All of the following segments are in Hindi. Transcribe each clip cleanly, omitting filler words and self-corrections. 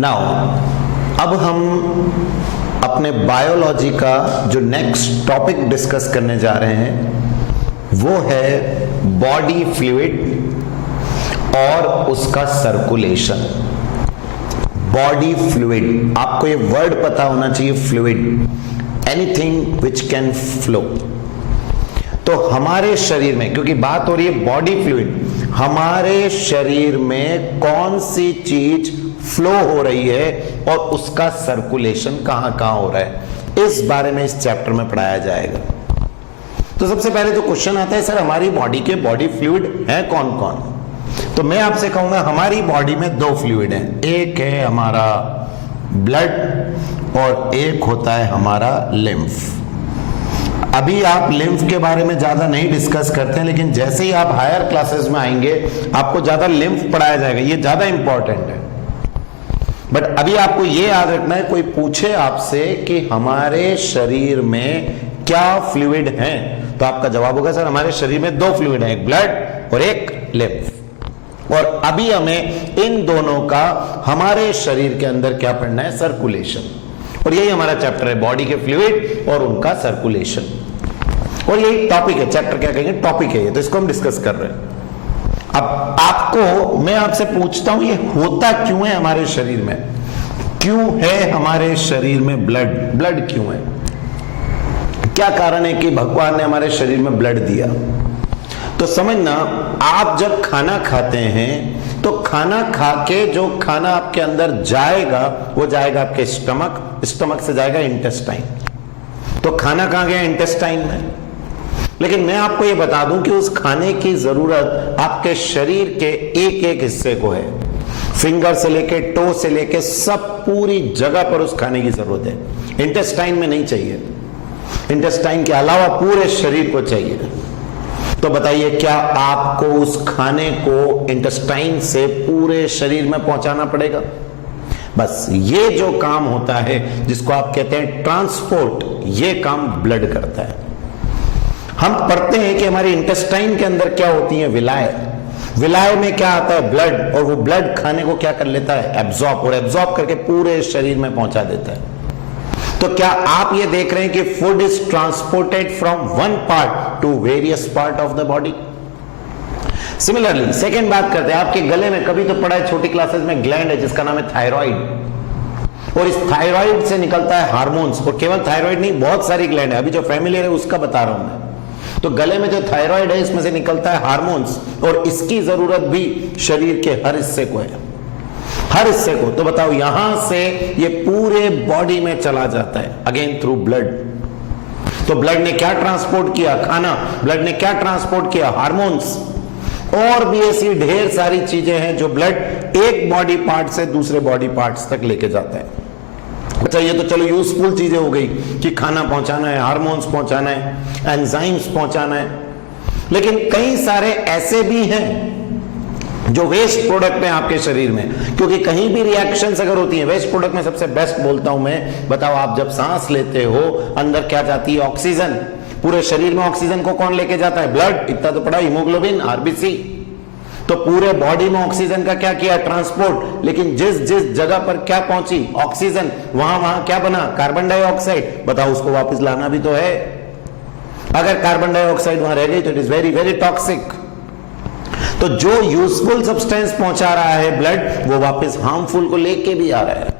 नाउ अब हम अपने बायोलॉजी का जो नेक्स्ट टॉपिक डिस्कस करने जा रहे हैं वो है बॉडी फ्लूइड और उसका सर्कुलेशन। बॉडी फ्लूइड, आपको ये वर्ड पता होना चाहिए, fluid, anything which can flow. तो हमारे शरीर में, क्योंकि बात हो रही है बॉडी फ्लूइड, हमारे शरीर में कौन सी चीज फ्लो हो रही है और उसका सर्कुलेशन कहां कहां हो रहा है, इस बारे में इस चैप्टर में पढ़ाया जाएगा। तो सबसे पहले तो क्वेश्चन आता है, सर हमारी बॉडी के बॉडी फ्लूइड हैं कौन कौन? तो मैं आपसे कहूंगा हमारी बॉडी में दो फ्लूइड हैं, एक है हमारा ब्लड और एक होता है हमारा लिम्फ। अभी आप लिम्फ के बारे में ज्यादा नहीं डिस्कस करते हैं, लेकिन जैसे ही आप हायर क्लासेस में आएंगे आपको ज्यादा लिम्फ पढ़ाया जाएगा, ये ज्यादा इंपॉर्टेंट है। बट अभी आपको ये याद रखना है, कोई पूछे आपसे कि हमारे शरीर में क्या फ्लूइड हैं, तो आपका जवाब होगा सर हमारे शरीर में दो फ्लूइड हैं, एक ब्लड और एक लिम्फ। और अभी हमें इन दोनों का हमारे शरीर के अंदर क्या पढ़ना है, सर्कुलेशन। और यही हमारा चैप्टर है, बॉडी के फ्लूइड और उनका सर्कुलेशन। और यही टॉपिक है, चैप्टर क्या कहेंगे, टॉपिक है ये, तो इसको हम डिस्कस कर रहे हैं। अब आपको मैं आपसे पूछता हूं ये होता क्यों है हमारे शरीर में, क्यों है हमारे शरीर में ब्लड क्यों है, क्या कारण है कि भगवान ने हमारे शरीर में ब्लड दिया? तो समझना, आप जब खाना खाते हैं तो खाना खा के जो खाना आपके अंदर जाएगा वो जाएगा आपके स्टमक से जाएगा इंटेस्टाइन। तो खाना कहां गया, इंटेस्टाइन में। लेकिन मैं आपको ये बता दूं कि उस खाने की जरूरत आपके शरीर के एक एक हिस्से को है, फिंगर से लेके टो से लेके सब पूरी जगह पर उस खाने की जरूरत है। इंटेस्टाइन में नहीं चाहिए, इंटेस्टाइन के अलावा पूरे शरीर को चाहिए। तो बताइए क्या आपको उस खाने को इंटेस्टाइन से पूरे शरीर में पहुंचाना पड़ेगा? बस ये जो काम होता है जिसको आप कहते हैं ट्रांसपोर्ट, ये काम ब्लड करता है। हम पढ़ते हैं कि हमारी इंटेस्टाइन के अंदर क्या होती है, विलाय। विलाय में क्या आता है, ब्लड, और वो ब्लड खाने को क्या कर लेता है, एब्जॉर्ब, और एब्जॉर्ब करके पूरे शरीर में पहुंचा देता है। तो क्या आप ये देख रहे हैं कि food is transported from one part two various part of the body. Similarly second बात करते हैं, आपके गले में कभी तो पढ़ा है छोटी क्लासेस में, ग्लैंड है जिसका नाम है थायराइड, और इस थायराइड से निकलता है हार्मोन्स। और केवल थायराइड नहीं, बहुत सारी ग्लैंड है, अभी जो फैमिलियर है उसका बता रहा हूं मैं। तो गले में जो थायराइड है इसमें से निकलता है हार्मोन्स, और इसकी जरूरत भी शरीर के हर हिस्से को है, हर हिस्से को। तो बताओ यहां से ये पूरे बॉडी में चला जाता है, अगेन थ्रू ब्लड। तो ब्लड ने क्या ट्रांसपोर्ट किया, खाना। ब्लड ने क्या ट्रांसपोर्ट किया, हार्मोन्स। और भी ऐसी ढेर सारी चीजें हैं जो ब्लड एक बॉडी पार्ट से दूसरे बॉडी पार्ट्स तक लेके जाता है। अच्छा ये तो चलो यूजफुल चीजें हो गई कि खाना पहुंचाना है, हार्मोन्स पहुंचाना है, एंजाइम्स पहुंचाना है। लेकिन कई सारे ऐसे भी हैं जो वेस्ट प्रोडक्ट है आपके शरीर में, क्योंकि कहीं भी रिएक्शंस अगर होती हैं, वेस्ट प्रोडक्ट में सबसे बेस्ट बोलता हूं मैं, बताओ आप जब सांस लेते हो अंदर क्या जाती है, ऑक्सीजन। पूरे शरीर में ऑक्सीजन को कौन लेके जाता है, ब्लड। इतना तो पड़ा, हीमोग्लोबिन, आरबीसी। तो पूरे बॉडी में ऑक्सीजन का क्या किया, ट्रांसपोर्ट। लेकिन जिस जिस जगह पर क्या पहुंची ऑक्सीजन, वहां वहां क्या बना, कार्बन डाइऑक्साइड। बताओ उसको वापस लाना भी तो है। अगर कार्बन डाइऑक्साइड वहां रह गई तो it is very very toxic. तो जो यूजफुल सब्सटेंस पहुंचा रहा है ब्लड, वो वापस हार्मफुल को लेके भी आ रहा है।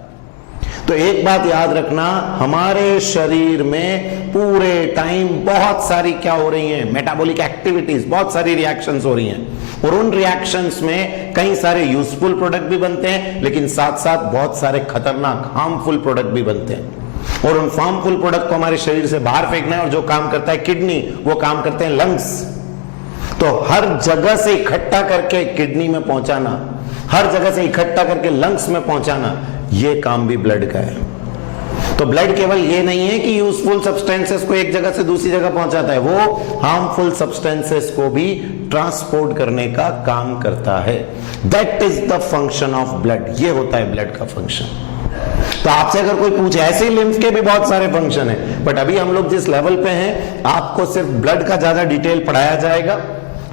तो एक बात याद रखना, हमारे शरीर में पूरे टाइम बहुत सारी क्या हो रही हैं, मेटाबॉलिक एक्टिविटीज, बहुत सारी रिएक्शंस हो रही हैं। और उन रिएक्शंस में कई सारे यूजफुल प्रोडक्ट भी बनते हैं, लेकिन साथ साथ बहुत सारे खतरनाक हार्मफुल प्रोडक्ट भी बनते हैं। और उन हार्मफुल प्रोडक्ट को हमारे शरीर से बाहर फेंकना है, और जो काम करता है किडनी, वो काम करते हैं लंग्स। तो हर जगह से इकट्ठा करके किडनी में पहुंचाना, हर जगह से इकट्ठा करके लंग्स में पहुंचाना, ये काम भी ब्लड का है। तो ब्लड केवल ये नहीं है कि यूजफुल सब्सटेंसेस को एक जगह से दूसरी जगह पहुंचाता है, वो हार्मफुल सब्सटेंसेस को भी ट्रांसपोर्ट करने का काम करता है। That is the function of blood, ये होता है ब्लड का फंक्शन। तो आपसे अगर कोई पूछे, ऐसे ही लिम्फ के भी बहुत सारे फंक्शन हैं, बट अभी हम लोग जिस लेवल पे हैं, आपको सिर्फ ब्लड का ज्यादा डिटेल पढ़ाया जाएगा।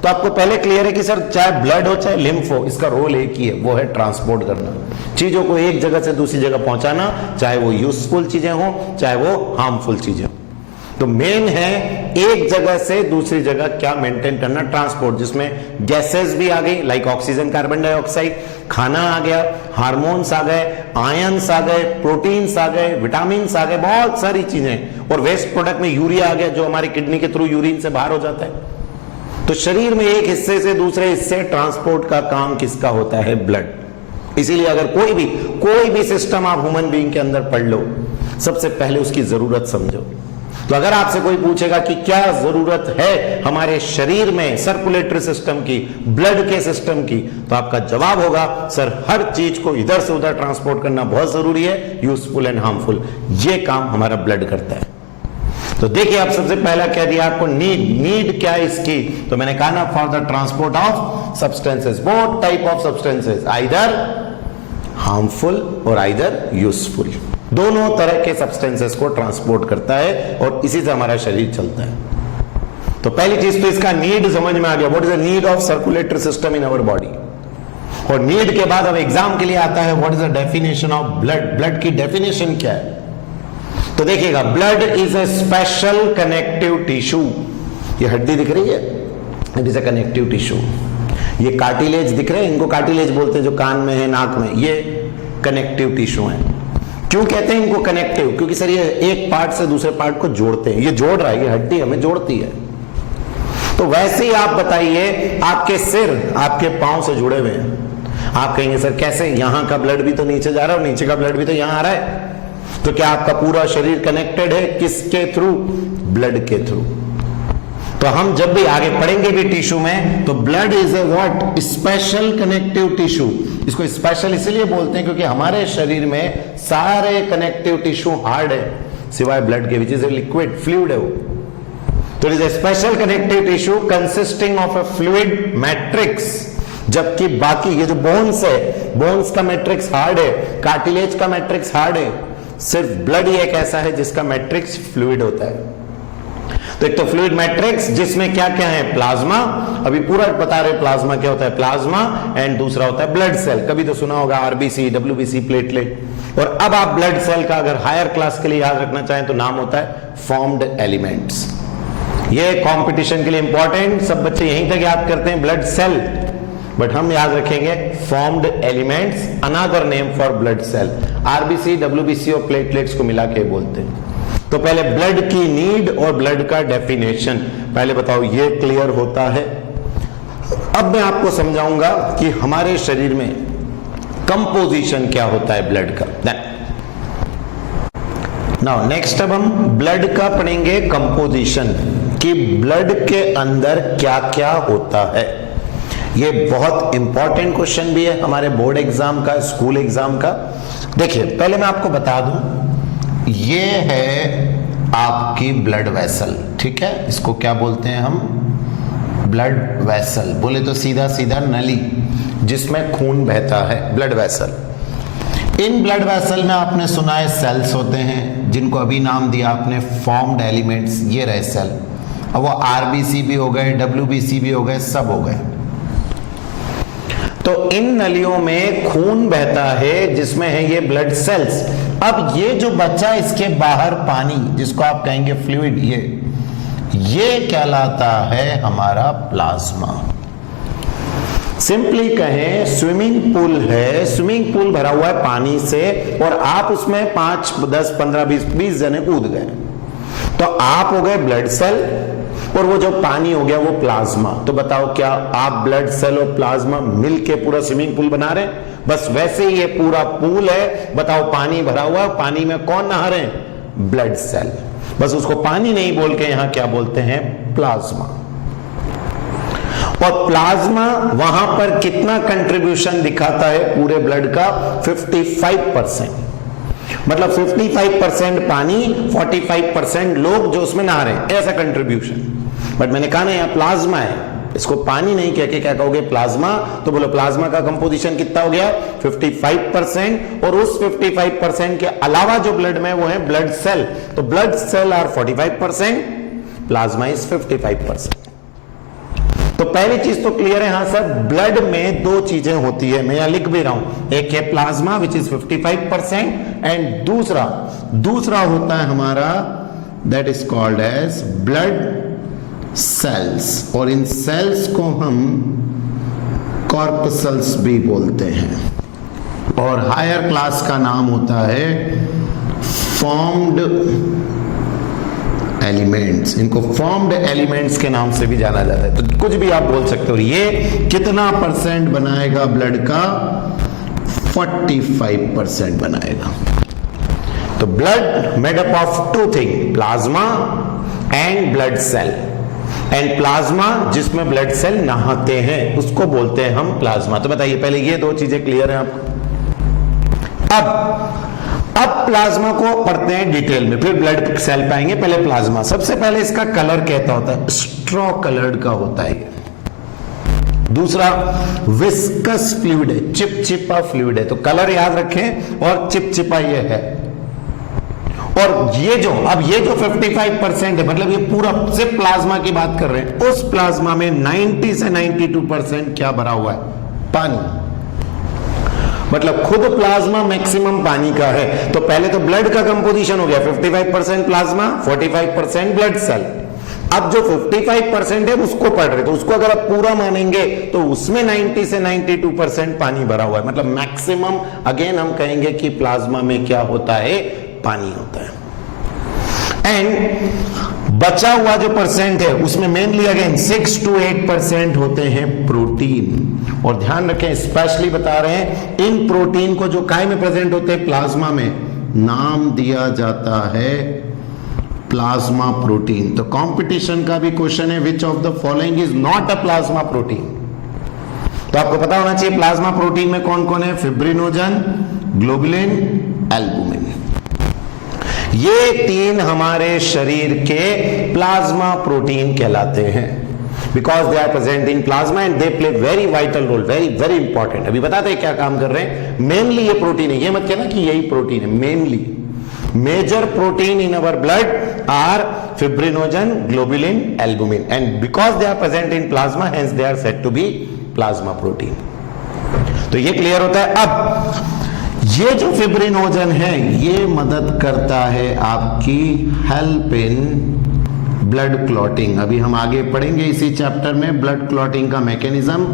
तो आपको पहले क्लियर है कि सर चाहे ब्लड हो चाहे लिम्फ हो, इसका रोल एक ही है, वो है ट्रांसपोर्ट करना, चीजों को एक जगह से दूसरी जगह पहुंचाना, चाहे वो यूजफुल चीजें हो चाहे वो हार्मफुल चीजें हो। तो मेन है एक जगह से दूसरी जगह क्या मेंटेन करना, ट्रांसपोर्ट, जिसमें गैसेस भी आ गई लाइक ऑक्सीजन, कार्बन डाइऑक्साइड, खाना आ गया, हार्मोन्स आ गए, आयंस आ गए, प्रोटीन्स आ गए, विटामिन्स आ गए, बहुत सारी चीजें, और वेस्ट प्रोडक्ट में यूरिया आ गया जो हमारी किडनी के थ्रू यूरिन से बाहर हो जाता है। तो शरीर में एक हिस्से से दूसरे हिस्से ट्रांसपोर्ट का काम किसका होता है? ब्लड। इसीलिए अगर कोई भी सिस्टम आप ह्यूमन बीइंग के अंदर पढ़ लो, सबसे पहले उसकी जरूरत समझो। तो अगर आपसे कोई पूछेगा कि क्या जरूरत है हमारे शरीर में सर्कुलेटरी सिस्टम की, ब्लड के सिस्टम की, तो आपका जवाब होगा सर हर चीज को इधर से उधर ट्रांसपोर्ट करना बहुत जरूरी है, यूजफुल एंड हार्मफुल, ये काम हमारा ब्लड करता है। तो देखिए आप सबसे पहला कह दिया आपको नीड क्या है इसकी, तो मैंने कहा ना for the transport of substances, both type of substances, either harmful और आइदर यूजफुल, दोनों तरह के सब्सटेंसेस को ट्रांसपोर्ट करता है और इसी से हमारा शरीर चलता है। तो पहली चीज तो इसका नीड समझ में आ गया, what is the need of circulatory system in our body. और नीड के बाद अब एग्जाम के लिए आता है what is the definition of blood, blood की डेफिनेशन क्या है। तो देखिएगा blood is a special connective tissue, ये हड्डी दिख रही है, it is a connective tissue. ये कार्टिलेज दिख रहे हैं, इनको कार्टिलेज बोलते हैं जो कान में है, नाक में, ये कनेक्टिव टिश्यू है। क्यों कहते हैं इनको कनेक्टिव? क्योंकि सर ये एक पार्ट से दूसरे पार्ट को जोड़ते हैं, ये जोड़ रहा है, ये हड्डी हमें जोड़ती है। तो वैसे ही आप बताइए आपके सिर आपके पांव से जुड़े हुए हैं, आप कहेंगे सर कैसे, यहां का ब्लड भी तो नीचे जा रहा है और नीचे का ब्लड भी तो यहां आ रहा है, तो क्या आपका पूरा शरीर कनेक्टेड है? किसके थ्रू? ब्लड के थ्रू। तो हम जब भी आगे पढ़ेंगे भी टिश्यू में, तो blood is A what? Special connective tissue. इसको स्पेशल इसलिए बोलते हैं क्योंकि हमारे शरीर में सारे कनेक्टिव टिश्यू हार्ड है सिवाय ब्लड के, which is a liquid, fluid है वो। तो it is a special connective tissue consisting of A fluid matrix, जबकि बाकी ये जो बोन्स है, बोन्स का मैट्रिक्स हार्ड है, कार्टिलेज का मैट्रिक्स हार्ड है, सिर्फ ब्लड ही एक ऐसा है जिसका मैट्रिक्स फ्लूइड होता है। तो एक तो फ्लूइड मैट्रिक्स जिसमें क्या क्या है? प्लाज्मा, अभी पूरा बता रहे प्लाज्मा क्या होता है, प्लाज्मा, एंड दूसरा होता है ब्लड सेल, कभी तो सुना होगा आरबीसी, डब्ल्यूबीसी, प्लेटलेट। और अब आप ब्लड सेल का अगर हायर क्लास के लिए याद रखना चाहें तो नाम होता है फॉर्म्ड एलिमेंट्स। ये कंपटीशन के लिए इंपॉर्टेंट, सब बच्चे यहीं तक याद करते हैं ब्लड सेल, बट हम याद रखेंगे formed elements, another name for blood cell. RBC, WBC और प्लेटलेट्स को मिला के बोलते हैं। तो पहले ब्लड की नीड और ब्लड का डेफिनेशन पहले बताओ, ये क्लियर होता है। अब मैं आपको समझाऊंगा कि हमारे शरीर में कंपोजिशन क्या होता है ब्लड का। नाउ नेक्स्ट अब हम ब्लड का पढ़ेंगे कंपोजिशन, कि ब्लड के अंदर क्या क्या होता है। ये बहुत इंपॉर्टेंट क्वेश्चन भी है हमारे बोर्ड एग्जाम का, स्कूल एग्जाम का। देखिए पहले मैं आपको बता दूं, ये है आपकी ब्लड वेसल, ठीक है, इसको क्या बोलते हैं हम? ब्लड वेसल, बोले तो सीधा सीधा नली जिसमें खून बहता है, blood vessel. In blood vessel में आपने सुना है सेल्स होते हैं, जिनको अभी नाम दिया आपने फॉर्म्ड एलिमेंट्स, ये रहे सेल। अब वो आरबीसी भी हो गए, डब्ल्यूबीसी भी हो गए, सब हो गए। तो इन नलियों में खून बहता है जिसमें है ये ब्लड सेल्स। अब ये जो बच्चा इसके बाहर पानी, जिसको आप कहेंगे फ्लूइड, ये कहलाता है हमारा प्लाज्मा। सिंपली कहें स्विमिंग पूल है, स्विमिंग पूल भरा हुआ है पानी से, और आप उसमें 5, 10, 15, 20 जने कूद गए, तो आप हो गए ब्लड सेल, और वो जो पानी हो गया वो प्लाज्मा। तो बताओ क्या आप ब्लड सेल और प्लाज्मा मिलके पूरा स्विमिंग पूल बना रहे हैं? बस वैसे ही ये पूरा पूल है, बताओ पानी भरा हुआ है, पानी में कौन नहा रहे हैं? Blood cell. बस उसको पानी नहीं बोल के यहां क्या बोलते हैं? प्लाज्मा। और प्लाज्मा वहां पर कितना कंट्रीब्यूशन दिखाता है पूरे ब्लड का? 55%। मतलब 55% पानी, 45% लोग जो उसमें नहा रहे हैं, ऐसा कंट्रीब्यूशन। बट मैंने कहा ना यहाँ प्लाज्मा है, इसको पानी नहीं कह के क्या कहोगे? प्लाज्मा। तो बोलो प्लाज्मा का कंपोजिशन कितना हो गया? 55%। और उस 55% के अलावा जो ब्लड में वो है ब्लड सेल। तो blood cell are 45%, plasma is 55%। तो पहली चीज तो क्लियर है, हाँ सर ब्लड में दो चीजें होती है, मैं यहां लिख भी रहा हूं, एक है प्लाज्मा विच इज 55% एंड दूसरा होता है हमारा that is called as blood cells, और इन सेल्स को हम कॉर्पसल्स भी बोलते हैं, और हायर क्लास का नाम होता है फॉर्म्ड एलिमेंट्स। इनको फॉर्म्ड एलिमेंट्स के नाम से भी जाना जाता है। तो कुछ भी आप बोल सकते हो। ये कितना परसेंट बनाएगा ब्लड का? 45% बनाएगा। तो blood made up of two thing, plasma and blood cell. And plasma जिसमें ब्लड सेल नहाते हैं उसको बोलते हैं हम प्लाज्मा। तो बताइए पहले ये दो चीजें क्लियर है आपको? अब प्लाज्मा को पढ़ते हैं डिटेल में, फिर ब्लड सेल पाएंगे। पहले प्लाज्मा, सबसे पहले इसका कलर कहता होता है स्ट्रॉ कलर्ड का होता है। दूसरा विस्कस फ्लूइड है, चिपचिपा फ्लूइड है। तो कलर याद रखें और चिपचिपा ये है। और ये जो 55% है, मतलब ये पूरा सिर्फ प्लाज्मा की बात कर रहे हैं, उस प्लाज्मा में 90 से 92% क्या भरा हुआ है? पानी। मतलब खुद प्लाज्मा मैक्सिमम पानी का है। तो पहले तो ब्लड का कंपोजिशन हो गया 55% प्लाज्मा, 45% ब्लड सेल। अब जो 55% है उसको पढ़ रहे, तो उसको अगर आप पूरा मानेंगे तो उसमें 90 से 92% पानी भरा हुआ है। मतलब मैक्सिमम अगेन हम कहेंगे कि प्लाज्मा में क्या होता है? पानी होता है। एंड बचा हुआ जो परसेंट है उसमें मेनली अगेन 6 to 8% होते हैं प्रोटीन। और ध्यान रखें, स्पेशली बता रहे हैं, इन प्रोटीन को जो काय में प्रेजेंट होते हैं प्लाज्मा में, नाम दिया जाता है प्लाज्मा प्रोटीन। तो कंपटीशन का भी क्वेश्चन है, which of the following is not a plasma protein? तो आपको पता होना चाहिए प्लाज्मा प्रोटीन में कौन कौन है? Fibrinogen, globulin, albumin. ये तीन हमारे शरीर के प्लाज्मा प्रोटीन कहलाते हैं, because they are present in plasma and they play very vital role, very very important. अभी बताते हैं क्या काम कर रहे हैं। मेनली ये प्रोटीन है, ये मत कहना कि यही प्रोटीन है। Mainly major protein in our blood are fibrinogen, globulin, albumin, and because they are present in plasma hence they are said to be plasma protein. तो ये क्लियर होता है। अब ये जो फिब्रिनोजन है ये मदद करता है आपकी हेल्प इन ब्लड क्लॉटिंग। अभी हम आगे पढ़ेंगे इसी चैप्टर में ब्लड क्लॉटिंग का मैकेनिज्म,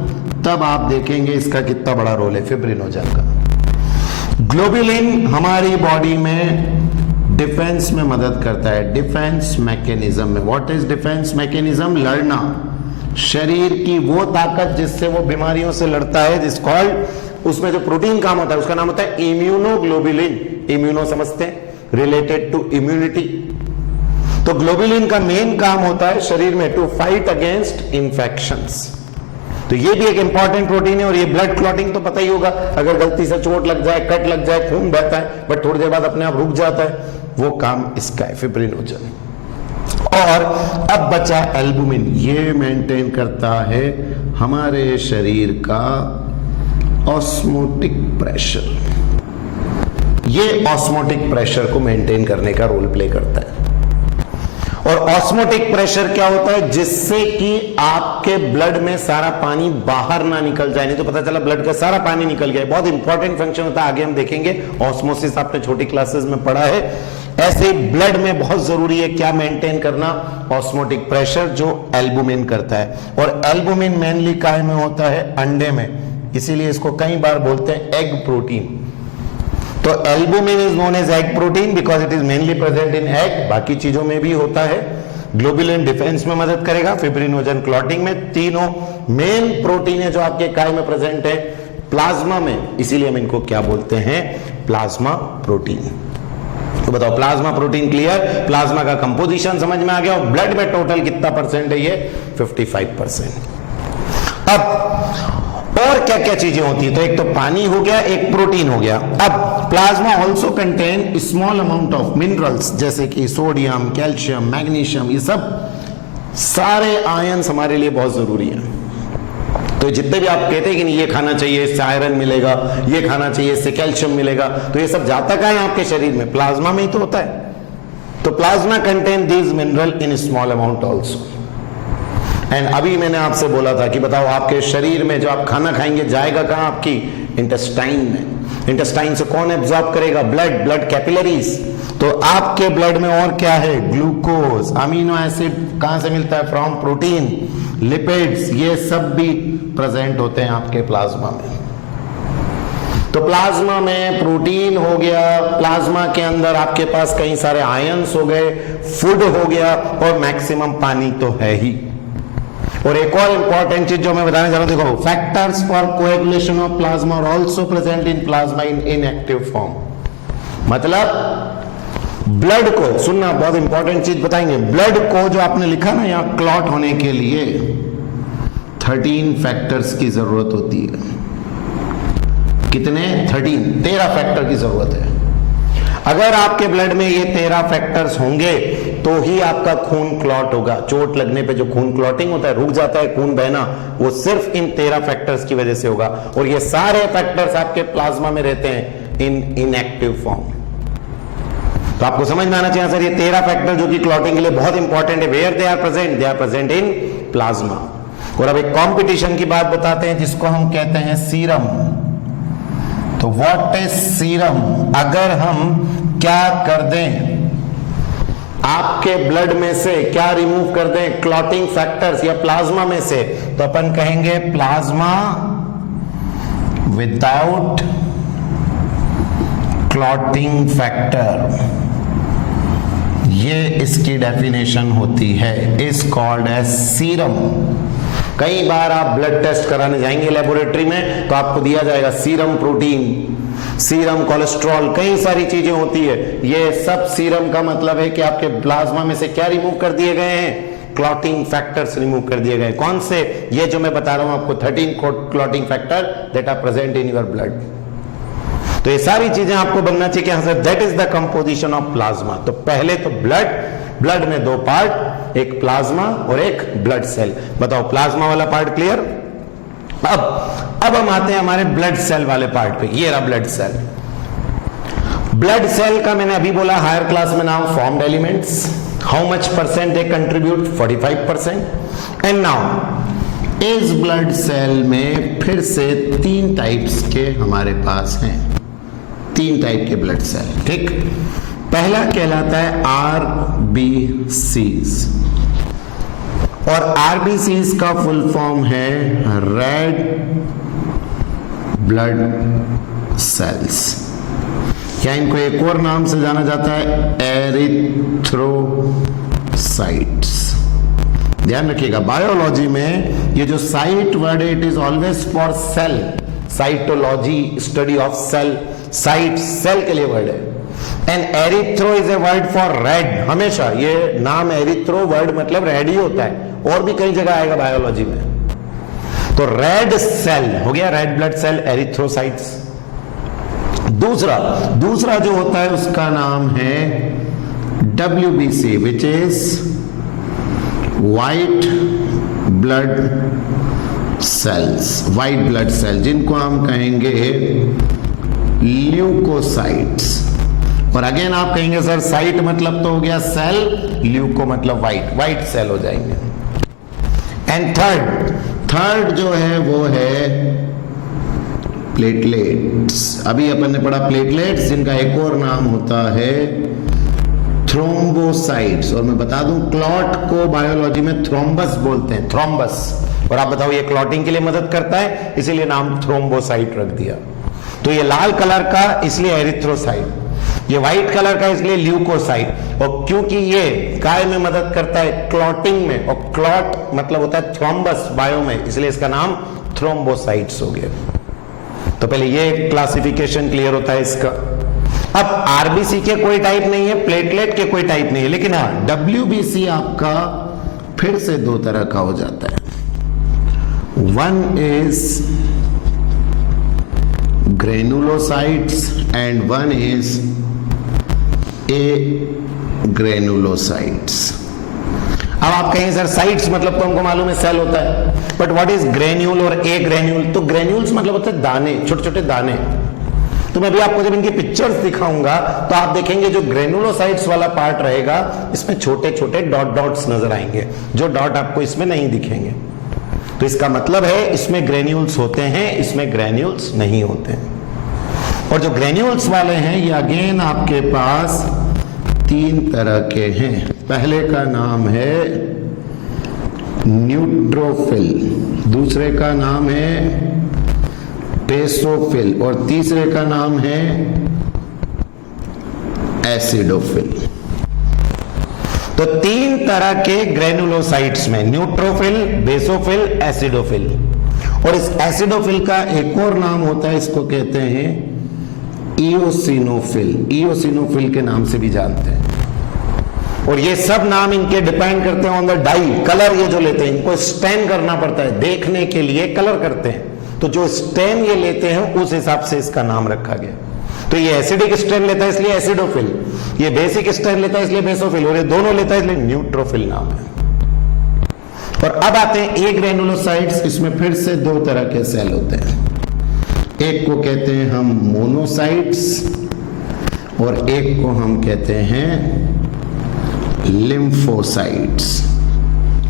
तब आप देखेंगे इसका कितना बड़ा रोल है फिब्रिनोजन का। ग्लोबुलिन हमारी बॉडी में डिफेंस में मदद करता है, डिफेंस मैकेनिज्म में। What is defence mechanism? लड़ना, शरीर की वो ताकत जिससे वो बीमारियों से लड़ता है, जिस कॉल्ड, उसमें जो प्रोटीन काम होता है उसका नाम होता है इम्यूनोग्लोबुलिन। इम्यूनो समझते हैं, रिलेटेड टू इम्यूनिटी। तो ग्लोबुलिन का मेन काम होता है शरीर में टू फाइट अगेंस्ट इंफेक्शंस। तो ये भी एक इंपॉर्टेंट प्रोटीन है। और ये ब्लड क्लॉटिंग तो पता ही होगा, अगर गलती से चोट लग जाए, कट लग जाए, खून बहता है बट थोड़ी देर बाद अपने आप रुक जाता है, वो काम इसका है, फिब्रिनोजन। और अब बचा एल्बुमिन, ये मेंटेन करता है हमारे शरीर का ऑस्मोटिक प्रेशर। ये ऑस्मोटिक प्रेशर को मेंटेन करने का रोल प्ले करता है। और ऑस्मोटिक प्रेशर क्या होता है? जिससे कि आपके ब्लड में सारा पानी बाहर ना निकल जाए। नहीं तो पता चला ब्लड का सारा पानी निकल गया। बहुत इंपॉर्टेंट फंक्शन होता है, आगे हम देखेंगे। ऑस्मोसिस आपने छोटी क्लासेस में पढ़ा है। ऐसे ब्लड में बहुत जरूरी है क्या मेंटेन करना? ऑस्मोटिक प्रेशर, जो एल्बुमिन करता है। और एल्बुमिन मेनली काय में होता है? अंडे में, इसीलिए इसको कई बार बोलते हैं एग प्रोटीन। तो albumin is known as egg protein because it is mainly present in egg. बाकी चीजों में भी होता है। ग्लोबुलिन डिफेंस में मदद करेगा, फिब्रिनोजन क्लॉटिंग में। तीनों मेन प्रोटीन है जो आपके काय में प्रेजेंट है प्लाज्मा में, इसीलिए हम इनको क्या बोलते हैं? Plasma protein. तो बताओ प्लाज्मा प्रोटीन क्लियर? प्लाज्मा का कंपोजिशन समझ में आ गया। और ब्लड में टोटल कितना परसेंट है? ये 55%। अब और क्या क्या चीजें होती है? तो एक तो पानी हो गया, एक प्रोटीन हो गया। अब plasma also contain small amount of minerals, जैसे कि सोडियम, कैल्शियम, मैग्नीशियम, ये सब सारे आयंस हमारे लिए बहुत जरूरी है। तो जितने भी आप कहते हैं कि नहीं ये खाना चाहिए इससे आयरन मिलेगा, ये खाना चाहिए इससे कैल्शियम मिलेगा, तो ये सब जाता कहां है आपके शरीर में? प्लाज्मा में ही तो होता है। तो plasma contain these mineral in small amount also. And अभी मैंने आपसे बोला था कि बताओ आपके शरीर में जो आप खाना खाएंगे जाएगा कहां? आपकी इंटेस्टाइन में। इंटेस्टाइन से कौन एब्जॉर्ब करेगा? Blood capillaries. तो आपके ब्लड में और क्या है? ग्लूकोज, अमीनो एसिड कहां से मिलता है? फ्रॉम प्रोटीन, लिपिड्स, ये सब भी प्रेजेंट होते हैं आपके प्लाज्मा में। तो प्लाज्मा में प्रोटीन हो गया, प्लाज्मा के अंदर आपके पास कई सारे आयंस हो गए, फूड हो गया, और मैक्सिमम पानी तो है ही। और एक और इंपॉर्टेंट चीज जो मैं बताना चाह रहा हूं, देखो, factors for coagulation of plasma are also present in plasma in inactive form. मतलब ब्लड को, सुनना बहुत इंपॉर्टेंट चीज बताएंगे, ब्लड को जो आपने लिखा ना यहां क्लॉट होने के लिए 13 फैक्टर्स की जरूरत होती है। कितने? 13 फैक्टर की जरूरत है। अगर आपके ब्लड में ये 13 फैक्टर्स होंगे तो ही आपका खून क्लॉट होगा। चोट लगने पे जो खून क्लॉटिंग होता है, रुक जाता है खून बहना, वो सिर्फ इन 13 फैक्टर्स की वजह से होगा। और ये सारे फैक्टर्स आपके प्लाज्मा में रहते हैं इन इनएक्टिव फॉर्म। तो आपको समझ में आना चाहिए सर, ये 13 फैक्टर जो कि क्लॉटिंग के लिए बहुत इंपॉर्टेंट है, where they are present in plasma. और अब एक कॉम्पिटिशन की बात बताते हैं जिसको हम कहते हैं सीरम। तो व्हाट इज सीरम? अगर हम क्या कर दें, आपके ब्लड में से क्या रिमूव कर दें? क्लॉटिंग फैक्टर्स, या प्लाज्मा में से, तो अपन कहेंगे प्लाज्मा विदाउट क्लॉटिंग फैक्टर। ये इसकी डेफिनेशन होती है, इज कॉल्ड एज सीरम। कई बार आप ब्लड टेस्ट कराने जाएंगे लेबोरेटरी में तो आपको दिया जाएगा सीरम प्रोटीन, सीरम कोलेस्ट्रॉल, कई सारी चीजें होती है। ये सब सीरम का मतलब है कि आपके प्लाज्मा में से क्या रिमूव कर दिए गए हैं? क्लॉटिंग फैक्टर्स रिमूव कर दिए गए। कौन से? ये जो मैं बता रहा हूं आपको, 13 clotting factor that are present in your blood. तो ये सारी चीजें आपको बनना चाहिए कि that is the composition of plasma. तो पहले तो ब्लड में 2 पार्ट, एक प्लाज्मा और एक ब्लड सेल। बताओ प्लाज्मा वाला पार्ट क्लियर? अब हम आते हैं हमारे ब्लड सेल वाले पार्ट पे। ये रहा ब्लड सेल। ब्लड सेल का मैंने अभी बोला हायर क्लास में नाम formed elements. How much percent they contribute? 45%। And now इस ब्लड सेल में फिर से 3 टाइप्स के हमारे पास हैं, 3 टाइप के ब्लड सेल। ठीक, पहला कहलाता है आरबीसीज, और आरबीसीज का फुल फॉर्म है रेड ब्लड सेल्स, या इनको एक और नाम से जाना जाता है एरिथ्रोसाइट्स। ध्यान रखिएगा, बायोलॉजी में ये जो साइट वर्ड है it is always for cell. Cytology, study of cell, cyte cell के लिए वर्ड है। And erythro is a word for red. हमेशा ये नाम एरिथ्रो वर्ड मतलब रेड ही होता है, और भी कई जगह आएगा बायोलॉजी में। तो रेड सेल हो गया, रेड ब्लड सेल, एरिथ्रोसाइट्स। दूसरा जो होता है उसका नाम है WBC, which is white blood cells, white blood cell, जिनको हम कहेंगे ल्यूकोसाइट्स। और अगेन आप कहेंगे सर साइट मतलब तो हो गया सेल, ल्यूको मतलब व्हाइट सेल हो जाएंगे। एंड थर्ड जो है वो है प्लेटलेट्स। अभी अपन ने पढ़ा प्लेटलेट्स, जिनका एक और नाम होता है थ्रोम्बोसाइट्स। और मैं बता दूं क्लॉट को बायोलॉजी में थ्रोम्बस बोलते हैं, थ्रोम्बस। और आप बताओ ये क्लॉटिंग के लिए मदद करता है, इसीलिए नाम थ्रोम्बोसाइट रख दिया। तो ये लाल कलर का इसलिए एरिथ्रोसाइट, ये व्हाइट कलर का इसलिए ल्यूकोसाइट। और क्योंकि ये काय में मदद करता है? क्लॉटिंग में। और क्लॉट मतलब होता है थ्रोम्बस बायो में, इसलिए इसका नाम थ्रोम्बोसाइट्स हो गया। तो पहले ये क्लासिफिकेशन क्लियर होता है इसका। अब आरबीसी के कोई टाइप नहीं है, प्लेटलेट के कोई टाइप नहीं है, लेकिन हाँ WBC आपका फिर से 2 तरह का हो जाता है। One is granulocytes and one is a granulocytes. अब आप कहें सर साइट्स मतलब तो हमको मालूम है सेल होता है, बट व्हाट इज ग्रेन्यूल और ए ग्रेन्यूल? तो ग्रेन्यूल्स मतलब होते हैं दाने, छोटे छोटे दाने। तो मैं भी आपको जब इनकी पिक्चर्स दिखाऊंगा तो आप देखेंगे जो ग्रेनुलोसाइट्स वाला पार्ट रहेगा इसमें छोटे छोटे डॉट डॉट्स नजर आएंगे, जो डॉट आपको इसमें नहीं दिखेंगे। तो इसका मतलब है इसमें ग्रेन्यूल्स होते हैं, इसमें ग्रेन्यूल्स नहीं होते हैं। और जो ग्रेन्यूल्स वाले हैं ये अगेन आपके पास 3 तरह के हैं। पहले का नाम है न्यूट्रोफिल, दूसरे का नाम है बेसोफिल और तीसरे का नाम है एसिडोफिल। तो 3 तरह के ग्रेनुलोसाइट्स में न्यूट्रोफिल, बेसोफिल, एसिडोफिल। और इस एसिडोफिल का एक और नाम होता है, इसको कहते हैं इओसिनोफिल, इओसिनोफिल के नाम से भी जानते हैं। और ये सब नाम इनके डिपेंड करते हैं ऑन द डाई, कलर ये जो लेते हैं, इनको स्टैन करना पड़ता है, देखने के लिए कलर करते हैं, तो जो स्टैन ये लेते हैं उस हिसाब से इसका नाम रखा गया। तो ये एसिडिक स्टैन लेता है इसलिए एसिडोफिल, ये बेसिक स्टैन लेता है इसलिए बेसोफिल, और ये दोनों लेता है इसलिए न्यूट्रोफिल नाम है। और अब आते हैं ए ग्रेनुलोसाइट्स, इसमें फिर से 2 तरह के सेल होते हैं। एक को कहते हैं हम मोनोसाइट्स और एक को हम कहते हैं लिम्फोसाइट्स।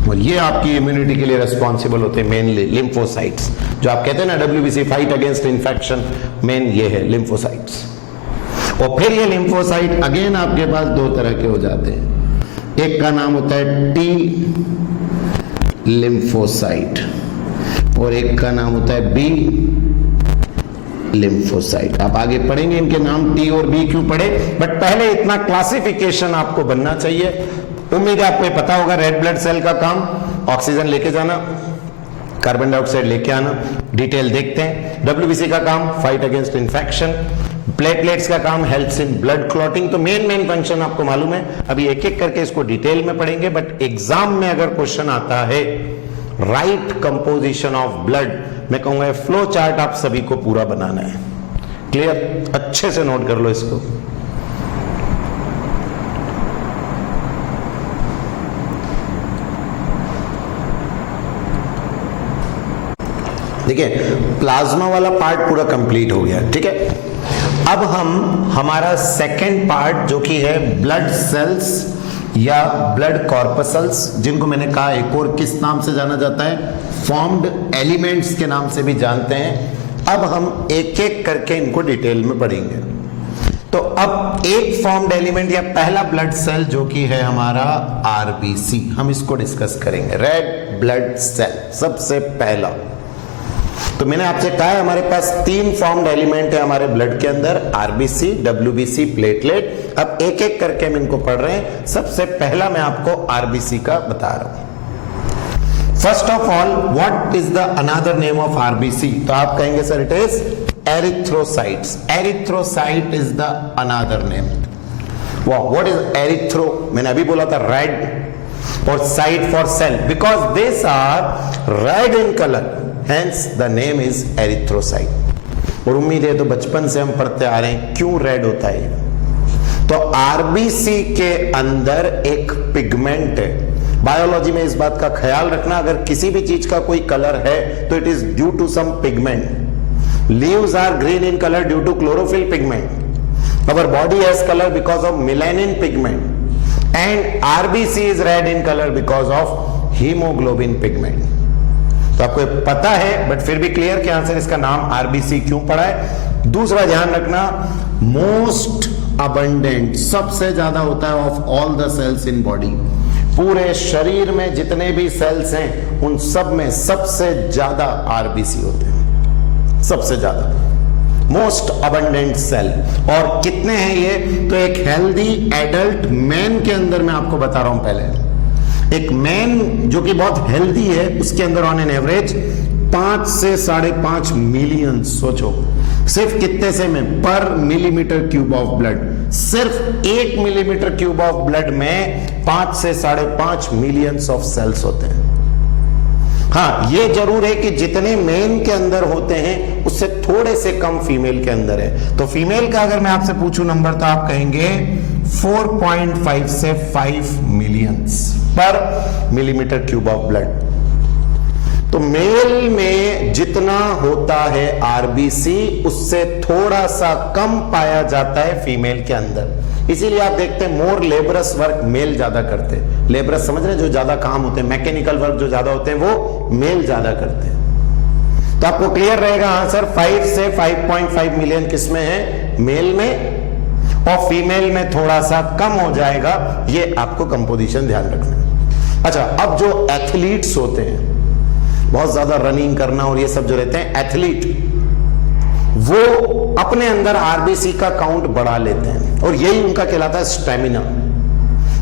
और ये आपकी इम्यूनिटी के लिए रिस्पॉन्सिबल होते हैं मेनली लिम्फोसाइट्स, जो आप कहते हैं ना WBC fight against infection, main ये है लिम्फोसाइट्स। और फिर ये लिम्फोसाइट अगेन आपके पास 2 तरह के हो जाते हैं। एक का नाम होता है टी लिम्फोसाइट और एक का नाम होता है बी लिम्फोसाइट। आप आगे पढ़ेंगे इनके नाम टी और बी क्यों पढ़े, बट पहले इतना क्लासिफिकेशन आपको बनना चाहिए। उम्मीद है आपको पता होगा रेड ब्लड सेल का काम ऑक्सीजन लेके जाना, कार्बन डाइऑक्साइड लेके आना, डिटेल देखते हैं। WBC का काम फाइट अगेंस्ट इंफेक्शन, प्लेटलेट्स का काम हेल्प्स इन ब्लड क्लॉटिंग। तो मेन फंक्शन आपको मालूम है, अभी एक एक करके इसको डिटेल में पढ़ेंगे। बट एग्जाम में अगर क्वेश्चन आता है राइट कंपोजिशन ऑफ ब्लड, मैं कहूंगा फ्लो चार्ट आप सभी को पूरा बनाना है। क्लियर? अच्छे से नोट कर लो इसको। देखिए प्लाज्मा वाला पार्ट पूरा कंप्लीट हो गया, ठीक है। अब हम हमारा सेकंड पार्ट जो कि है ब्लड सेल्स या ब्लड कॉर्पसल्स, जिनको मैंने कहा एक और किस नाम से जाना जाता है, फॉर्म्ड एलिमेंट्स के नाम से भी जानते हैं। अब हम एक एक करके इनको डिटेल में पढ़ेंगे। तो अब एक फॉर्म्ड एलिमेंट या पहला ब्लड सेल जो कि है हमारा आरबीसी, हम इसको डिस्कस करेंगे। रेड ब्लड सेल सबसे पहला। तो मैंने आपसे कहा है हमारे पास 3 फॉर्म्ड एलिमेंट है हमारे ब्लड के अंदर, आरबीसी, डब्ल्यूबीसी, प्लेटलेट। अब एक एक करके हम इनको पढ़ रहे हैं। सबसे पहला मैं आपको आरबीसी का बता रहा हूं। First of all, what is the another name of RBC? तो आप कहेंगे sir it is erythrocytes. Erythrocyte is the another name. What is erythro? मैंने अभी बोला था रेड और cyte for cell, because this are red in colour, hence the name is erythrocyte. और उम्मीद है तो बचपन से हम पढ़ते आ रहे हैं क्यों रेड होता है। तो आरबीसी के अंदर एक पिगमेंट है। बायोलॉजी में इस बात का ख्याल रखना, अगर किसी भी चीज का कोई कलर है तो it is due to some pigment. Leaves are green in colour due to chlorophyll pigment. Our body has colour because of melanin pigment and RBC is red in colour because of haemoglobin pigment. तो आपको पता है बट फिर भी क्लियर कि आंसर इसका नाम आरबीसी क्यों पड़ा है। दूसरा ध्यान रखना, मोस्ट अबंडेंट, सबसे ज्यादा होता है of all the cells in body. पूरे शरीर में जितने भी सेल्स हैं उन सब में सबसे ज्यादा आरबीसी होते हैं, सबसे ज्यादा मोस्ट अबंडेंट सेल। और कितने हैं ये? तो एक हेल्दी एडल्ट मैन के अंदर मैं आपको बता रहा हूं पहले, एक मैन जो कि बहुत हेल्दी है उसके अंदर ऑन एन एवरेज 5 से 5.5 मिलियन, सोचो सिर्फ कितने से में, पर मिलीमीटर क्यूब ऑफ ब्लड। सिर्फ 1 मिलीमीटर क्यूब ऑफ ब्लड में 5 से 5.5 मिलियंस ऑफ सेल्स होते हैं। हाँ ये जरूर है कि जितने मेन के अंदर होते हैं उससे थोड़े से कम फीमेल के अंदर है। तो फीमेल का अगर मैं आपसे पूछूं नंबर तो आप कहेंगे 4.5 से 5 मिलियंस पर मिलीमीटर क्यूब ऑफ ब्लड। तो मेल में जितना होता है आरबीसी उससे थोड़ा सा कम पाया जाता है फीमेल के अंदर। इसीलिए आप देखते हैं मोर लेबरस वर्क मेल ज्यादा करते हैं। लेबरस समझ रहे हैं, जो ज्यादा काम होते हैं, मैकेनिकल वर्क जो ज्यादा होते हैं वो मेल ज्यादा करते हैं। तो आपको क्लियर रहेगा आंसर 5 से 5.5 मिलियन किसमें है, मेल में, और फीमेल में थोड़ा सा कम हो जाएगा। ये आपको कंपोजिशन ध्यान रखना है। अच्छा, अब जो एथलीट्स होते हैं, बहुत ज्यादा रनिंग करना और ये सब जो रहते हैं एथलीट, वो अपने अंदर आरबीसी का काउंट बढ़ा लेते हैं और यही उनका कहलाता है स्टेमिना।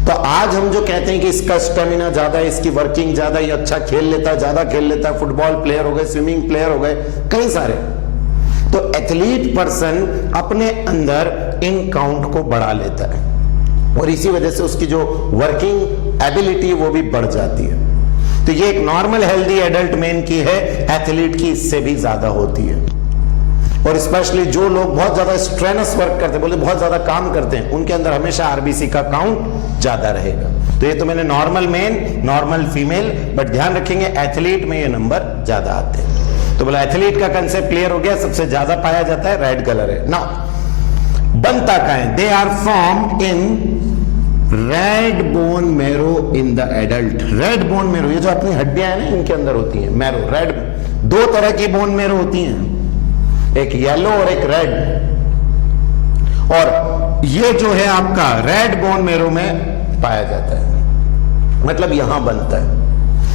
तो आज हम जो कहते हैं कि इसका स्टेमिना ज्यादा है, इसकी वर्किंग ज्यादा, ये अच्छा खेल लेता है, ज्यादा खेल लेता है, फुटबॉल प्लेयर हो गए, स्विमिंग प्लेयर हो गए, कई सारे। तो एथलीट पर्सन अपने अंदर इन काउंट को बढ़ा लेता है और इसी वजह से उसकी जो वर्किंग एबिलिटी वो भी बढ़ जाती है। तो ये एक नॉर्मल हेल्दी एडल्ट मैन की है, एथलीट की इससे भी ज्यादा होती है। और स्पेशली जो लोग बहुत ज्यादा स्ट्रेनस वर्क करते हैं, बोले बहुत ज्यादा काम करते हैं, उनके अंदर हमेशा आरबीसी का काउंट ज्यादा रहेगा। तो ये तो मैंने normal main, normal female, but ध्यान रखेंगे एथलीट में ये नंबर ज्यादा आते हैं। तो बोला एथलीट का कंसेप्ट क्लियर हो गया, सबसे ज्यादा पाया जाता है रेड कलर है। नाउ बनता का है, they are form in red bone marrow in the adult. Red bone marrow, ये जो अपनी हड्डियां हैं ना, इनके अंदर होती हैं मैरो, रेड। दो तरह की बोन मैरो होती हैं, एक येलो और एक रेड। और ये जो है आपका रेड बोन मैरो में पाया जाता है, मतलब यहां बनता है।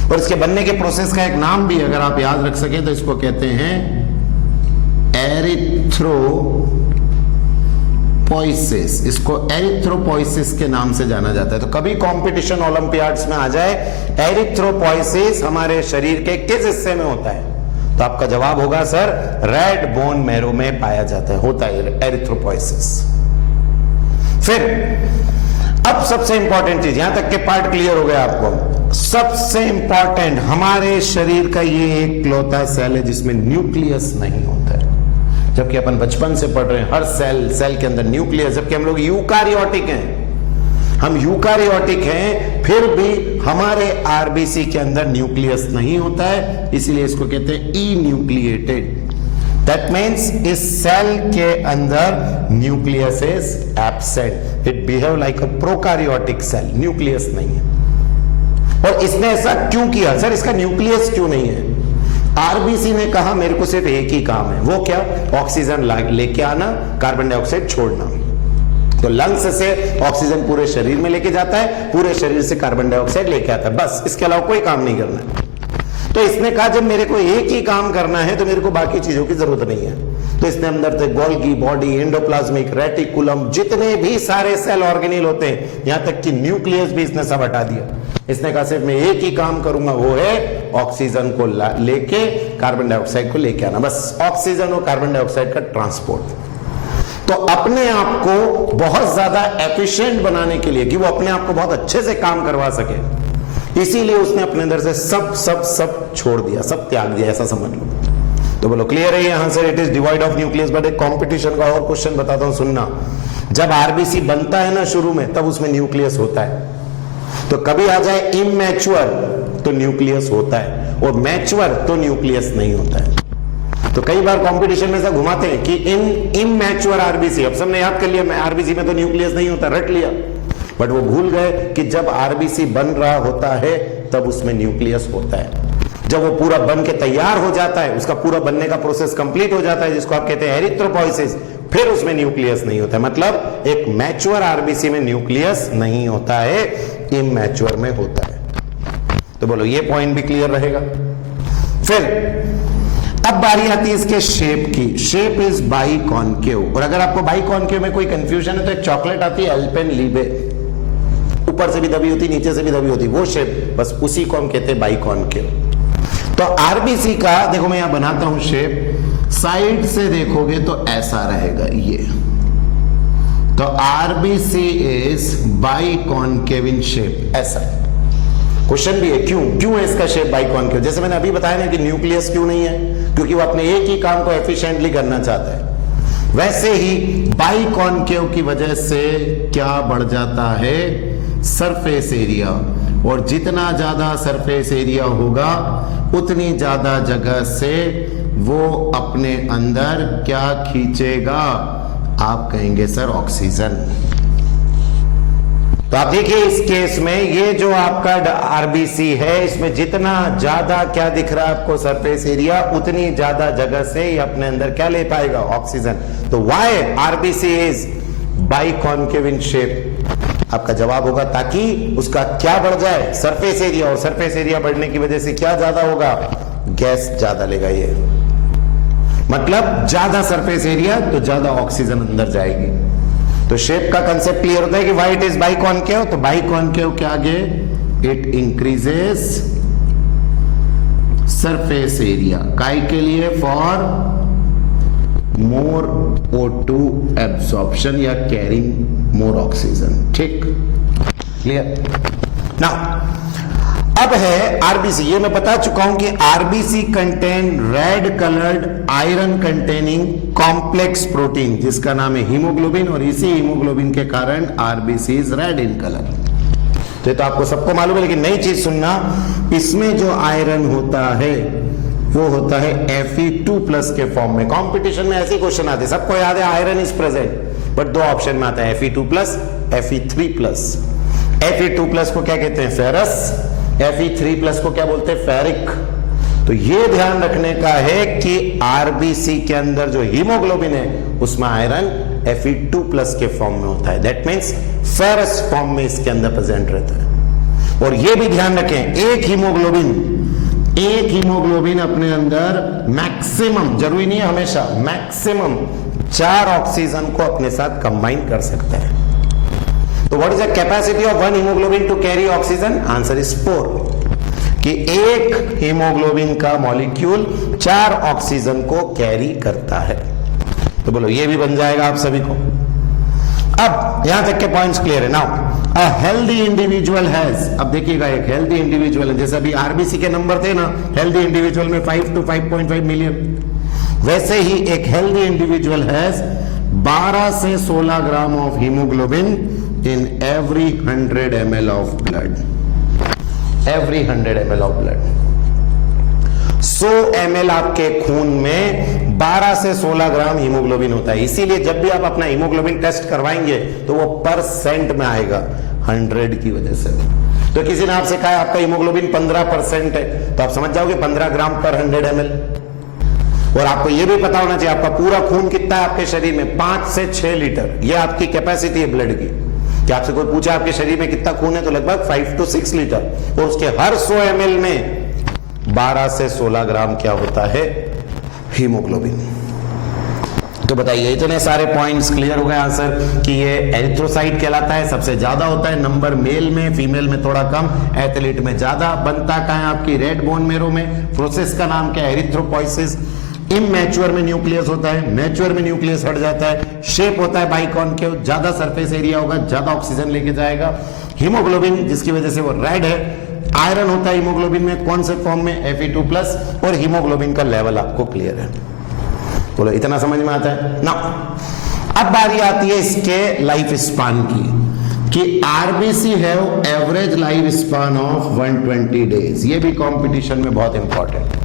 और इसके बनने के प्रोसेस का एक नाम भी अगर आप याद रख सके तो इसको कहते हैं एरिथ्रोपोइसिस। इसको एरिथ्रोपोइसिस के नाम से जाना जाता है। तो कभी कंपटीशन ओलंपियाड्स में आ जाए, एरिथ्रोपोइसिस हमारे शरीर के किस हिस्से में होता है, तो आपका जवाब होगा सर रेड बोन मैरो में पाया जाता है, होता है एरिथ्रोपोइसिस। फिर अब सबसे इंपॉर्टेंट चीज, यहां तक के पार्ट क्लियर हो गया आपको। सबसे इंपॉर्टेंट, हमारे शरीर का ये एक इकलौता सेल है जिसमें न्यूक्लियस नहीं होता है। जबकि अपन बचपन से पढ़ रहे हैं हर सेल के अंदर न्यूक्लियस, जबकि हम लोग यूकारियोटिक हैं। हम यूकारियोटिक हैं, फिर भी हमारे आरबीसी के अंदर न्यूक्लियस नहीं होता है, इसीलिए इसको कहते हैं ई न्यूक्लिएटेड। दैट मीन्स इस सेल के अंदर nucleus is absent, it behave like a prokaryotic cell, nucleus नहीं है। और इसने ऐसा क्यों किया, सर इसका न्यूक्लियस क्यों नहीं है? आरबीसी ने कहा मेरे को सिर्फ एक ही काम है, वो क्या, ऑक्सीजन लेके आना, कार्बन डाइऑक्साइड छोड़ना। तो लंग्स से ऑक्सीजन पूरे शरीर में लेके जाता है, पूरे शरीर से कार्बन डाइऑक्साइड लेके आता है, बस इसके अलावा कोई काम नहीं करना है। तो इसने कहा जब मेरे को एक ही काम करना है तो मेरे को बाकी चीजों की जरूरत नहीं है। तो इसने अंदर से गोल्गी बॉडी, एंडोप्लाज्मिक रेटिकुलम, जितने भी सारे सेल ऑर्गेनिल होते हैं, यहां तक कि न्यूक्लियस भी इसने सब हटा दिया। इसने कहा सिर्फ मैं एक ही काम करूंगा, वो है ऑक्सीजन को लेके कार्बन डाइऑक्साइड को लेके आना, बस ऑक्सीजन और कार्बन डाइऑक्साइड का ट्रांसपोर्ट। तो अपने आप को बहुत ज्यादा एफिशिएंट बनाने के लिए कि वो अपने आप को बहुत अच्छे से काम करवा सके, इसीलिए उसने अपने अंदर से सब सब सब छोड़ दिया, सब त्याग दिया, ऐसा समझ लो। तो बोलो क्लियर है यहां से, it is divide of nucleus. But एक कंपटीशन का और क्वेश्चन बताता हूं, सुनना। जब आरबीसी बनता है ना शुरू में, तब उसमें न्यूक्लियस होता है। तो कभी आ जाए इमैच्योर तो न्यूक्लियस होता है, और मैच्योर तो न्यूक्लियस नहीं होता है। तो कई बार कंपटीशन में ऐसा घुमाते हैं कि इन इमैच्योर आरबीसी, अब सबने याद कर लिया आरबीसी में तो न्यूक्लियस नहीं होता, रट लिया, बट वो भूल गए कि जब आरबीसी बन रहा होता है तब उसमें न्यूक्लियस होता है। जब वो पूरा बन के तैयार हो जाता है, उसका पूरा बनने का प्रोसेस कंप्लीट हो जाता है, जिसको आप कहते हैं एरिथ्रोपोइसिस, फिर उसमें न्यूक्लियस नहीं होता है। मतलब एक मैच्योर आरबीसी में न्यूक्लियस नहीं होता है, इमैच्योर में होता है। तो बोलो ये पॉइंट भी क्लियर रहेगा। फिर अब बारी आती है इसके शेप की। शेप इज बाइकॉन्केव, और अगर आपको बाइकॉन्केव में कोई कंफ्यूजन है तो एक चॉकलेट आती है अल्पेनलीबे, ऊपर से भी दबी होती, नीचे से भी दबी होती, वो शेप, बस उसी को हम कहते हैं बाइकॉन्केव। तो आरबीसी का देखो मैं यहां बनाता हूं शेप, साइड से देखोगे तो ऐसा रहेगा ये। तो RBC is biconcave in shape, ऐसा। क्वेश्चन भी है क्यों है इसका शेप बाइकॉन्केव? जैसे मैंने अभी बताया ना कि न्यूक्लियस क्यों नहीं है, क्योंकि वो अपने एक ही काम को एफिशिएंटली करना चाहता है। वैसे ही बाइकॉन्केव की वजह से क्या बढ़ जाता है, सरफेस एरिया, और जितना ज्यादा सरफेस एरिया होगा उतनी ज्यादा जगह से वो अपने अंदर क्या खींचेगा? आप कहेंगे सर ऑक्सीजन। तो आप देखिए इस केस में ये जो आपका आरबीसी है, इसमें जितना ज्यादा क्या दिख रहा है आपको सरफेस एरिया, उतनी ज्यादा जगह से ये अपने अंदर क्या ले पाएगा? ऑक्सीजन। तो why RBC is biconcave in shape? आपका जवाब होगा ताकि उसका क्या बढ़ जाए? सरफेस एरिया, और सरफेस एरिया बढ़ने की वजह से क्या ज्यादा होगा? गैस ज्यादा लेगा ये, मतलब ज्यादा सरफेस एरिया तो ज्यादा ऑक्सीजन अंदर जाएगी। तो शेप का कंसेप्ट क्लियर होता है कि व्हाई इट इज बाइकॉन्केव। तो बाइकॉन्केव के आगे इट इंक्रीजेस सरफेस एरिया, काय के लिए? फॉर मोर O2 एब्सॉर्प्शन या कैरिंग मोर ऑक्सीजन। ठीक, क्लियर? नाउ अब है आरबीसी। ये मैं बता चुका हूं कि RBC contain red coloured iron containing complex protein जिसका नाम है हीमोग्लोबिन, और इसी हीमोग्लोबिन के कारण RBC is red in colour. तो ये तो आपको सबको मालूम है, लेकिन नई चीज सुनना, इसमें जो आयरन होता है वो होता है Fe2+ के फॉर्म में। कंपटीशन में ऐसे क्वेश्चन आते हैं, सबको याद है आयरन इज प्रेजेंट, बट दो ऑप्शन में आता है Fe2+, Fe3+। Fe2+ को क्या कहते हैं? फेरस। Fe3+ को क्या बोलते हैं? फेरिक। तो ये ध्यान रखने का है कि आरबीसी के अंदर जो हीमोग्लोबिन है उसमें आयरन Fe2+ के फॉर्म में होता है, दैट मीन्स फेरस फॉर्म में इसके अंदर प्रेजेंट रहता है। और ये भी ध्यान रखें, एक हीमोग्लोबिन अपने अंदर मैक्सिमम, जरूरी नहीं है हमेशा, मैक्सिमम 4 ऑक्सीजन को अपने साथ कंबाइन कर सकता है। तो what is the capacity of one haemoglobin to carry oxygen? Answer is 4, कि एक हीमोग्लोबिन का मॉलिक्यूल 4 ऑक्सीजन को कैरी करता है। तो बोलो ये भी बन जाएगा आप सभी को। अब यहां तक के पॉइंट्स क्लियर है। Now a healthy individual has, अब देखिएगा एक हेल्दी इंडिविजुअल है, जैसे अभी आरबीसी के नंबर थे ना, हेल्दी इंडिविजुअल में 5 to 5.5 मिलियन, वैसे ही एक हेल्दी इंडिविजुअल हैज 12 से 16 gram of haemoglobin in every 100 ml of blood. Every 100 ml of blood. 100 ml आपके खून में 12 से 16 ग्राम हीमोग्लोबिन होता है। इसीलिए जब भी आप अपना हीमोग्लोबिन टेस्ट करवाएंगे तो वो % में आएगा 100 की वजह से। तो किसी ने आपसे कहा आपका हीमोग्लोबिन 15% है, तो आप समझ जाओगे 15 ग्राम पर 100 ml। और आपको यह भी पता होना चाहिए आपका पूरा खून कितना है आपके शरीर में? 5 से 6 लीटर। यह आपकी कैपेसिटी है ब्लड की। कि आपसे कोई पूछा आपके शरीर में कितना खून है, तो लगभग 5 to 6 लीटर। और उसके हर 100 ml में 12 से 16 ग्राम क्या होता है? हीमोग्लोबिन। तो बताइए इतने सारे पॉइंट्स क्लियर हो गए आंसर कि ये एरिथ्रोसाइट कहलाता है, सबसे ज्यादा होता है नंबर मेल में, फीमेल में थोड़ा कम, एथलीट में ज्यादा। बनता कहां है? आपकी रेड बोन मेरो में। प्रोसेस का नाम क्या है? एरिथ्रोपोइसिस। इमैच्योर में न्यूक्लियस होता है, मैच्योर में न्यूक्लियस हट जाता है। शेप होता है बाइकॉन्केव, ज्यादा सरफेस एरिया होगा, ज्यादा ऑक्सीजन लेके जाएगा। हीमोग्लोबिन जिसकी वजह से वो रेड है। आयरन होता है हीमोग्लोबिन में, कौन से फॉर्म में? Fe2+। और हीमोग्लोबिन का लेवल आपको क्लियर है। बोलो इतना समझ में आता है ना? अब बारी आती है इसके लाइफ स्पान की, कि RBC have average life span of 120 days. ये भी कंपटीशन में बहुत इंपॉर्टेंट।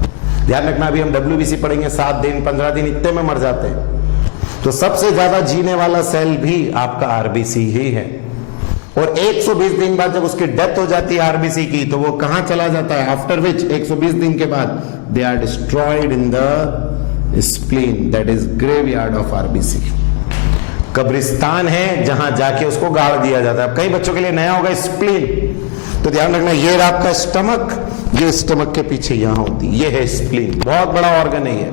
ध्यान रखना, अभी हम WBC पढ़ेंगे, 7 दिन 15 दिन इतने में मर जाते हैं। तो सबसे ज्यादा जीने वाला सेल भी आपका आरबीसी ही है। और 120 दिन बाद जब उसकी डेथ हो जाती है आरबीसी की, तो वो कहां चला जाता है? आफ्टर विच 120 दिन के बाद they are destroyed in the spleen, that is graveyard of RBC. कब्रिस्तान है जहां जाके उसको गाड़ दिया जाता है। अब कई बच्चों के लिए नया होगा स्प्लीन, तो ध्यान रखना, ये आपका स्टमक, ये स्टमक के पीछे यहां होती है, ये है स्प्लीन, बहुत बड़ा ऑर्गन है ये।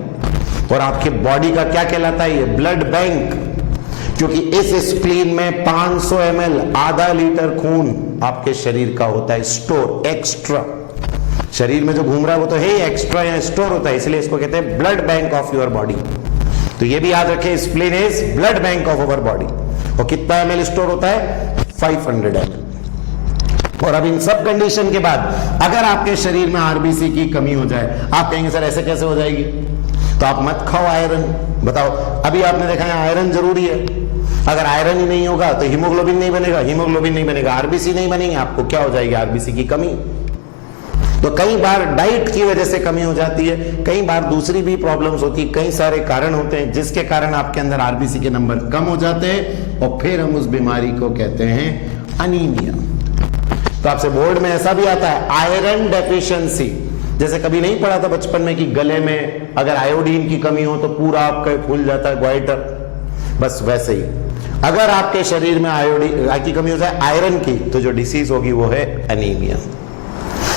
और आपके बॉडी का क्या कहलाता है? ये ब्लड बैंक, क्योंकि इस स्प्लीन में 500 ml, आधा लीटर खून आपके शरीर का होता है स्टोर, एक्स्ट्रा। शरीर में जो घूम रहा है वो तो है ही एक्स्ट्रा, या स्टोर होता है, इसलिए इसको कहते हैं blood bank of your body. तो ये भी याद रखें, spleen is blood bank of our body. और कितना ml स्टोर होता है? 500 ml। और अब इन सब कंडीशन के बाद अगर आपके शरीर में आरबीसी की कमी हो जाए, आप कहेंगे सर ऐसे कैसे हो जाएगी? तो आप मत खाओ आयरन। बताओ, अभी आपने देखा है आयरन जरूरी है। अगर आयरन ही नहीं होगा तो हीमोग्लोबिन नहीं बनेगा, हीमोग्लोबिन नहीं बनेगा, आरबीसी नहीं बनेंगे, आपको क्या हो जाएगी? आरबीसी की कमी। तो कई बार डाइट की वजह से कमी हो जाती है, कई बार दूसरी भी प्रॉब्लम्स होती है, कई सारे कारण होते हैं जिसके कारण आपके अंदर आरबीसी के नंबर कम हो जाते हैं और फिर हम उस बीमारी को कहते हैं अनीमिया। तो आपसे बोर्ड में ऐसा भी आता है आयरन डेफिशिएंसी, जैसे कभी नहीं पढ़ा था बचपन में कि गले में अगर आयोडीन की कमी हो तो पूरा आपका फूल जाता है ग्वाइटर, बस वैसे ही अगर आपके शरीर में आयोडीन की कमी हो जाए आयरन की, तो जो डिसीज होगी वो है अनीमिया।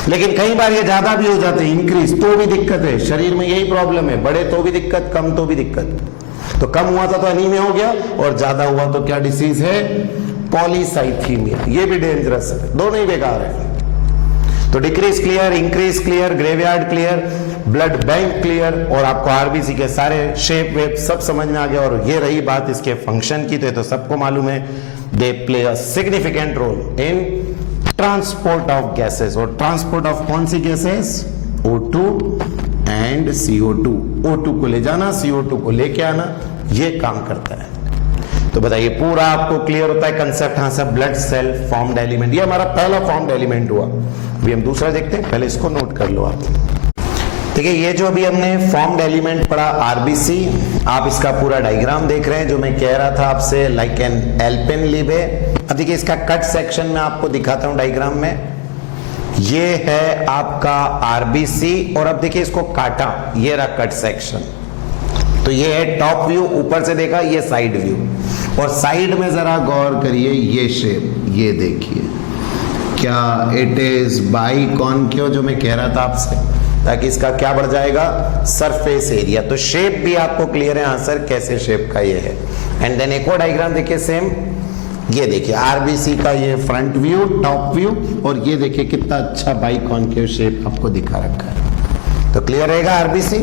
लेकिन कई बार ये ज्यादा भी हो जाते हैं इंक्रीज, तो भी दिक्कत है, शरीर में यही प्रॉब्लम है, बड़े तो भी दिक्कत, कम तो भी दिक्कत। तो कम हुआ था तो अनीमिया हो गया, और ज्यादा हुआ तो क्या डिसीज है, पॉलीसाइथीमिया। ये भी डेंजरस है, दोनों ही बेकार है। तो decrease clear, increase clear, graveyard clear, blood bank clear, और आपको आरबीसी के सारे शेप वेप सब समझ में आ गया। और ये रही बात इसके फंक्शन की, तो सबको मालूम है, they play a significant role in transport of gases. और ट्रांसपोर्ट ऑफ कौन सी gases, O2 and CO2। O2 को ले जाना, CO2 को लेके आना, ये काम करता है। तो बताइए पूरा आपको क्लियर होता है कंसेप्ट। हाँ sir, blood cell formed element, ये हमारा पहला फॉर्म्ड एलिमेंट हुआ। अभी हम दूसरा देखते हैं, पहले इसको नोट कर लो आप। देखिए ये जो अभी हमने फॉर्म्ड एलिमेंट पढ़ा आरबीसी, आप इसका पूरा डायग्राम देख रहे हैं जो मैं कह रहा था आपसे, लाइक एन एल्पिन लीबे। अब देखिए इसका कट सेक्शन में आपको दिखाता हूं डायग्राम में, ये है आपका आरबीसी, और अब देखिए इसको काटा, ये रहा कट सेक्शन। तो ये है टॉप व्यू, ऊपर से देखा, ये साइड व्यू, और साइड में जरा गौर करिए, ये शेप, ये देखिए क्या इट इज बाइकॉन्केव, जो मैं कह रहा था आपसे, ताकि इसका क्या बढ़ जाएगा, सरफेस एरिया। तो शेप भी आपको क्लियर है, हाँ सर कैसे शेप का ये है। एंड देन एक और डायग्राम देखिए सेम, ये देखिए आरबीसी का ये फ्रंट व्यू, टॉप व्यू, और ये देखिए कितना अच्छा बाइकॉन्केव शेप आपको दिखा रखा है। तो क्लियर रहेगा आरबीसी।